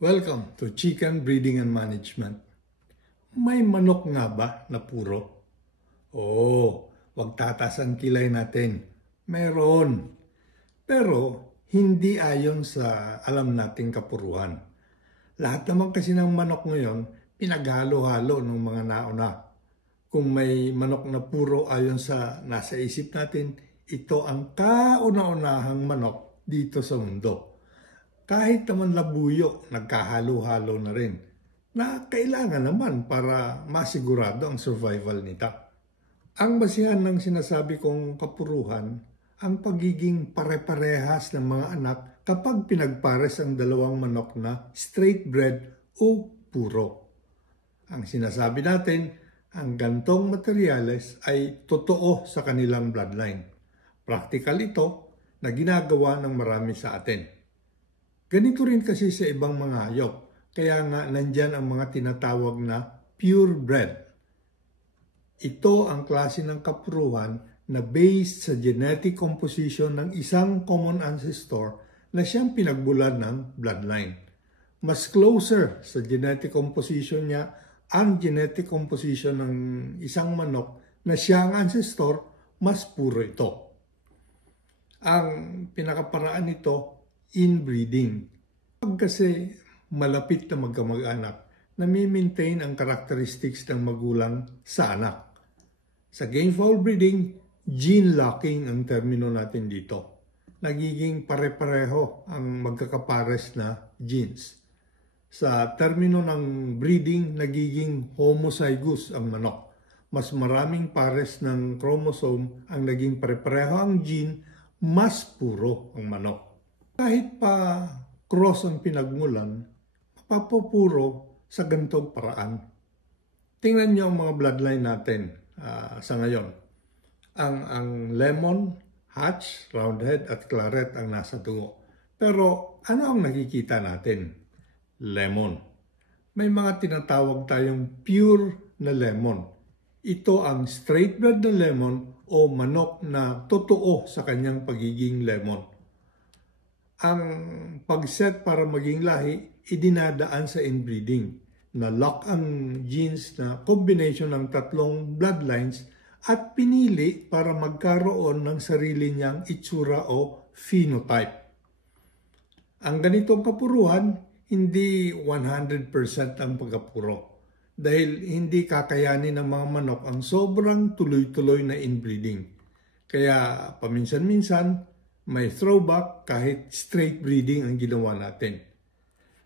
Welcome to Chicken Breeding and Management. May manok nga ba na puro? Oo, wag tataas ang kilay natin. Meron. Pero hindi ayon sa alam nating kapuruhan. Lahat naman kasi ng manok ngayon, pinaghalo-halo ng mga nauna. Kung may manok na puro ayon sa nasa isip natin, ito ang kauna-unahang manok dito sa mundo. Kahit naman labuyo, nagkahalo-halo na rin, na kailangan naman para masigurado ang survival nito. Ang basihan ng sinasabi kong kapuruhan, ang pagiging pare-parehas ng mga anak kapag pinagpares ang dalawang manok na straight bred o puro. Ang sinasabi natin, ang gantong materyales ay totoo sa kanilang bloodline. Practical ito na ginagawa ng marami sa atin. Ganito rin kasi sa ibang mga hayop, kaya nga nandyan ang mga tinatawag na purebred. Ito ang klase ng kapuruhan na based sa genetic composition ng isang common ancestor na siyang pinagbulan ng bloodline. Mas closer sa genetic composition niya ang genetic composition ng isang manok na siyang ancestor, mas puro ito. Ang pinakaparaan nito, inbreeding. Pag kasi malapit na magkamag-anak, nami-maintain ang characteristics ng magulang sa anak. Sa gainfowl breeding, gene locking ang termino natin dito. Nagiging pare-pareho ang magkakapares na genes. Sa termino ng breeding, nagiging homozygous ang manok. Mas maraming pares ng chromosome ang naging pare-pareho ang gene, mas puro ang manok. Kahit pa cross ang pinagmulan, mapapupuro sa ganitong paraan. Tingnan niyo ang mga bloodline natin sa ngayon. Ang lemon, hatch, roundhead at claret ang nasa dugo. Pero ano ang nakikita natin? Lemon. May mga tinatawag tayong pure na lemon. Ito ang straight bred na lemon o manok na totoo sa kanyang pagiging lemon. Ang pag-set para maging lahi, idinadaan sa inbreeding na lock ang genes na combination ng tatlong bloodlines at pinili para magkaroon ng sarili niyang itsura o phenotype. Ang ganitong kapuruhan, hindi 100% ang pagkapuro dahil hindi kakayanin ng mga manok ang sobrang tuloy-tuloy na inbreeding. Kaya paminsan-minsan, may throwback kahit straight breeding ang ginawa natin.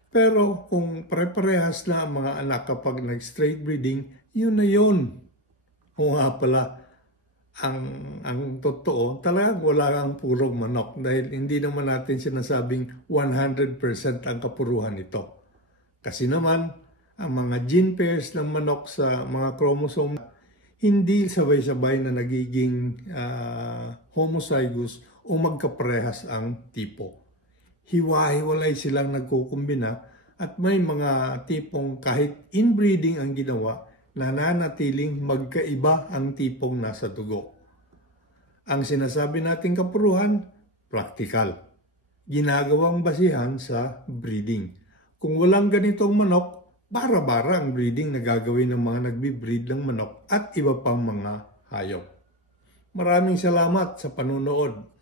Pero kung pare-parehas na ang mga anak kapag nag-straight breeding, yun na yun. O nga pala, ang totoo, talagang wala kang purong manok dahil hindi naman natin sinasabing 100% ang kapuruhan nito. Kasi naman, ang mga gene pairs ng manok sa mga chromosome, hindi sabay-sabay na nagiging homozygous o magkaparehas ang tipo. Hiwa-hiwalay silang nagkukumbina at may mga tipong kahit inbreeding ang ginawa, nananatiling magkaiba ang tipong nasa dugo. Ang sinasabi nating kapuruhan, practical. Ginagawang basihan sa breeding. Kung walang ganitong manok, bara-bara ang breeding na gagawin ng mga nagbi-breed ng manok at iba pang mga hayop. Maraming salamat sa panunood.